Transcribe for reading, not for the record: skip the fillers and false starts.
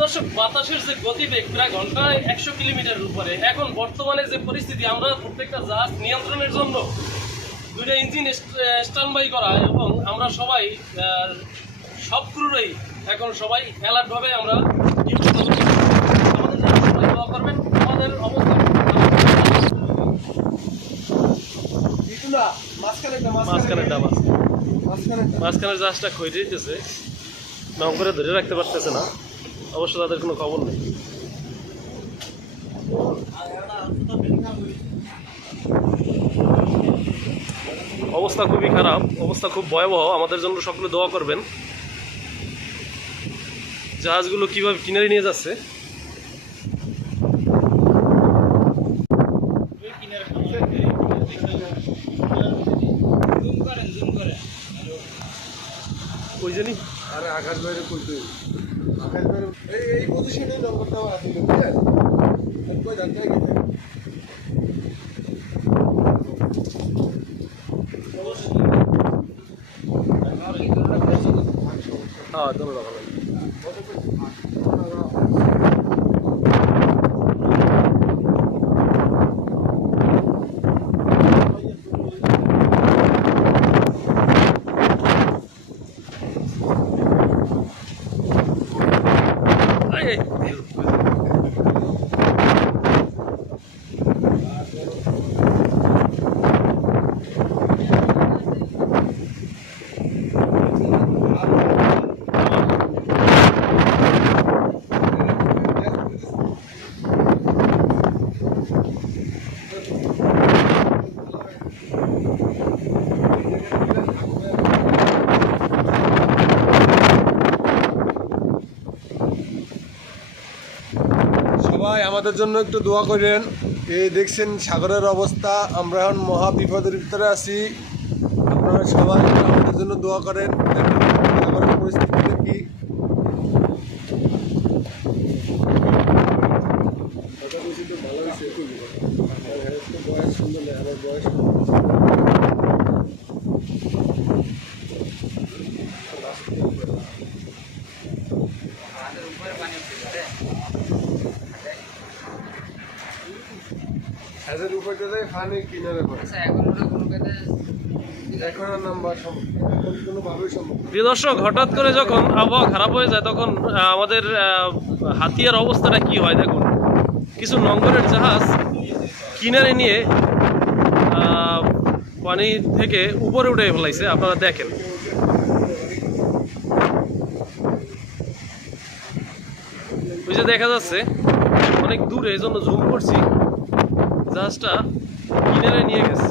দর্শক, বাতাসের যে গতিবেগ প্রায় ঘন্টায় 100 কিলোমিটারের উপরে। এখন বর্তমানে যে পরিস্থিতি, আমরা প্রত্যেকটা জাহাজ নিয়ন্ত্রণের জন্য দুইটা ইঞ্জিন স্ট্যান্ড বাই করা, এবং আমরা সবাই সব ক্রুরই এখন সবাই অ্যালার্টভাবে আমরা ডিউটি করব। আমাদের জন্য সবাই দোয়া করবেন। আমাদের অবস্থা মাঝখানের জাহাজটা খইতে দিতেছে, নাম করে ধরে রাখতে পারতেছে না, অবশ্য তাদের কোনো খবর নেই। অবস্থা খুবই খারাপ, অবস্থা খুব ভয়াবহ। আমাদের জন্য সকলে দোয়া করবেন। জাহাজগুলো কিভাবে কিনারে নিয়ে যাচ্ছে। ওই জানি আরে আকাশ বাইরে কইতে আকাশ বাইরে এই পজিশনে নম্বরটাও আসলে বুঝলেন কই জানতে গেছে হ্যাঁ ধন্যবাদ। সবাই আমাদের জন্য একটু দোয়া করেন। এই দেখছেন সাগরের অবস্থা, আমরা এখন মহা বিপদের ভিতরে আছি। আপনারা সবাই আমাদের জন্য দোয়া করেন। সাগরের পরিস্থিতিটা কি ভালো হয়েছে, বয়স সুন্দর নেই, আমার বয়স প্রিয় দর্শক, হঠাৎ করে যখন আবহাওয়া খারাপ হয়ে যায় তখন আমাদের হাতিয়ার অবস্থাটা কি হয় দেখুন। কিছু নঙ্গরের জাহাজ কিনারে নিয়ে পানি থেকে উপরে উঠে ফেলাইছে, আপনারা দেখেন। ওই যে দেখা যাচ্ছে অনেক দূরে, এই জন্য জুম করছি, জাহাজটা কিনারে নিয়ে গেছে।